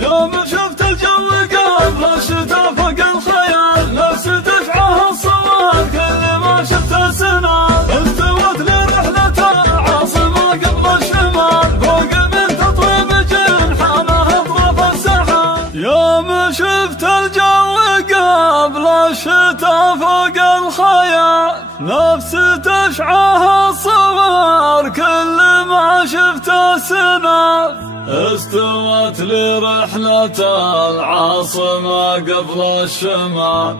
يوم شفت الجو قبل الشتا فوق الخيال، نفس تشعه الصور كل ما شفت سنة، استوت لي رحلة العاصمة قبل الشمال، فوق من تطويب جنحانه اطراف السحاب. يوم شفت الجو قبل الشتا فوق الخيال، نفس تشعه الصور كل ما شفت سنة، استوت لي رحلة العاصمة قبل الشمال،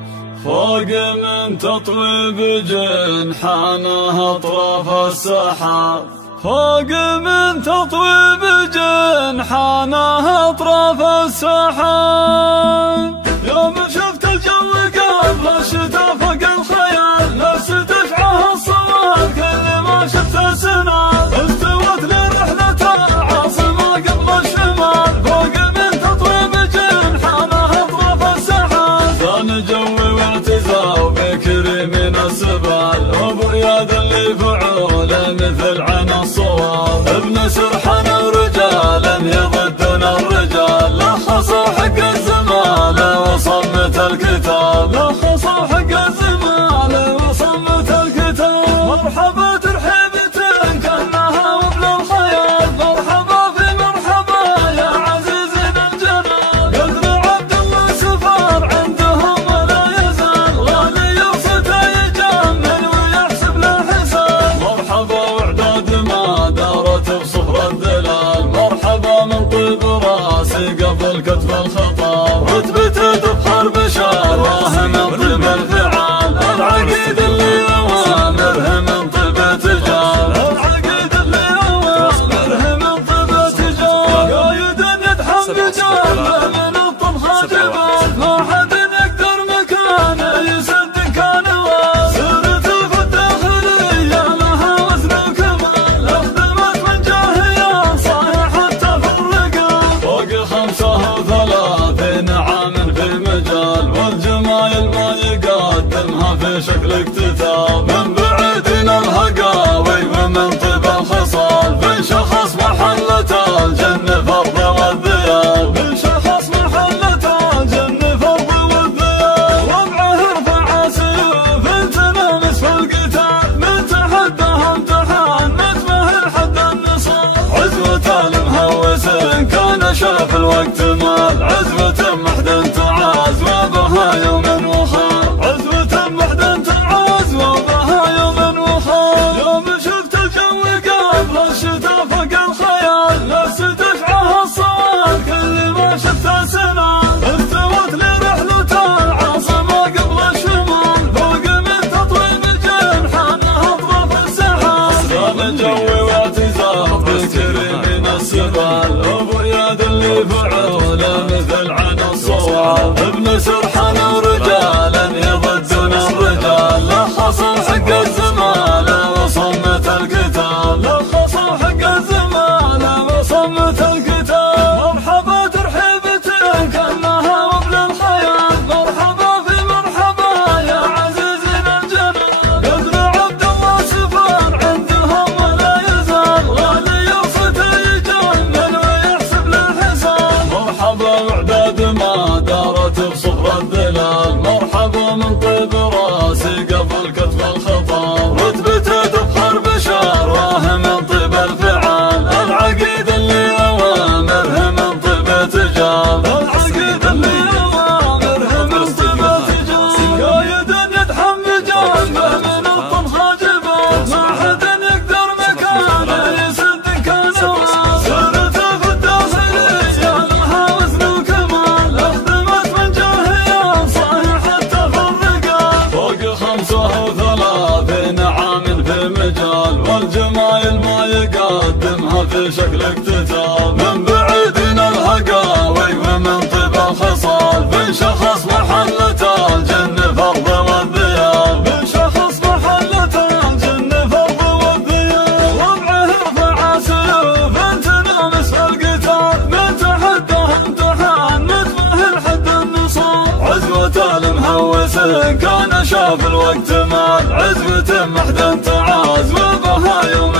فوق من تطويب جنحانه اطراف السحاب، فوق من تطويب جنحانه اطراف السحاب. يوم شفت الجو قبل الشتا فوق الخيال، نفس تشعه الصور كل ما شفت سنة، استوت لي رحلة العاصمة قبل الشمال، فوق من تطويب جنحانه اطراف السحاب. كان جوي واعتزاز بكري من السبال، ابو اياد اللي فعوله مثل عين الصواب، ابن سرحان رجالا يضدون الرجال، لخصوا حق الزمالة وصمت الكتاب، لخصوا حق الزمالة وصمت الكتاب. مرحبا ترحيبة كأنها وابن الخيال، مرحبا في مرحبا يا عزيزين الجنال، قدر عبد الله سفار عندهم ولا يزال، غالي يوصته يجمل ويحسب له حساب. مرحبا واعداد ما دارت بصفر الدلال، مرحبا من طيب راسي قبل كتب الخطاب، رتبته تفخر بشاره من طيب الفعال، العقيد اللي اوامره من طيب تجال، العقيد اللي اوامره من طيب تجال. قايد يدحم بجاله من الطمخة جبال، ما حد يقدر مكانه يسد كانوال، سيرته في الداخلية لها وزن وكمال، اخدمت من جاهية صايح حتى في الرقال، فوق 35 عام في المجال، والجمايل ما يقدمها في شكل اكتتاب، من بعيدنا الهقاوي ومن طيب الخصال، في شخص محلة الجن فرض والذيال، في شخص محلة الجن فرض والذيال. وضعه ارفع سيوف تنامس في القتال، من تحدها امتحان متمهل حد النصال، عزوة المهوس كان شاف الوقت مال، عزوة محد تعاز وبها يوم وخال، عزوة محد تعاز وبها يوم وخال. يوم شفت الجو قبل الشتا فوق الخيال، نفس تشعه الصور كل ما شفت سنة، استوت لي رحلة العاصمة قبل الشمال، فوق من تطويب جنحانه اطراف السحاب. كان جوي واعتزاز بكري من السبال، ابو اياد اللي فعوله مثل عين الصواب، ابن سرحان رجالا يضدون الرجال، لخصوا حق الزمالة وصمت الكتاب، لخصوا حق الزمالة وصمت الكتاب. مرحبا ترحيبة كأنها وابن الخيال، مرحبا في مرحبا يا عزيزين الجنال، قدر عبد الله سفار عندهم ولا يزال، غالي يوصته يجمل ويحسب له حساب. مرحبا واعداد ما دارت بصفر الدلال، مرحبا من طيب راسي قبل كتب الخطاب، رتبته تفخر بشاره من طيب الفعال، العقيد اللي اوامره من طيب تجال، العقيد اللي اوامره من طيب تجال. قايد يدحم بجانبه من الطمخة جبال، ما حد يقدر مكانه يسد كانوال، سيرته في الداخلية لها وزن وكمال، اخدمت من جاهية صايح حتى في الرقال، فوق 35 عام في المجال، والجمايل ما يقدمها في شكل اكتتاب، من بعيدنا الهقاوي ومن طيب الخصال، في شخص محلة الجن فرض والذيال، في شخص محلة الجن فرض والذيال. وضعه ارفع سيوف تنامس في القتال، من تحدها امتحان متمهل حد النصال، عزوة المهوس كان شاف الوقت مال، عزوة محد تعاز وبها يوم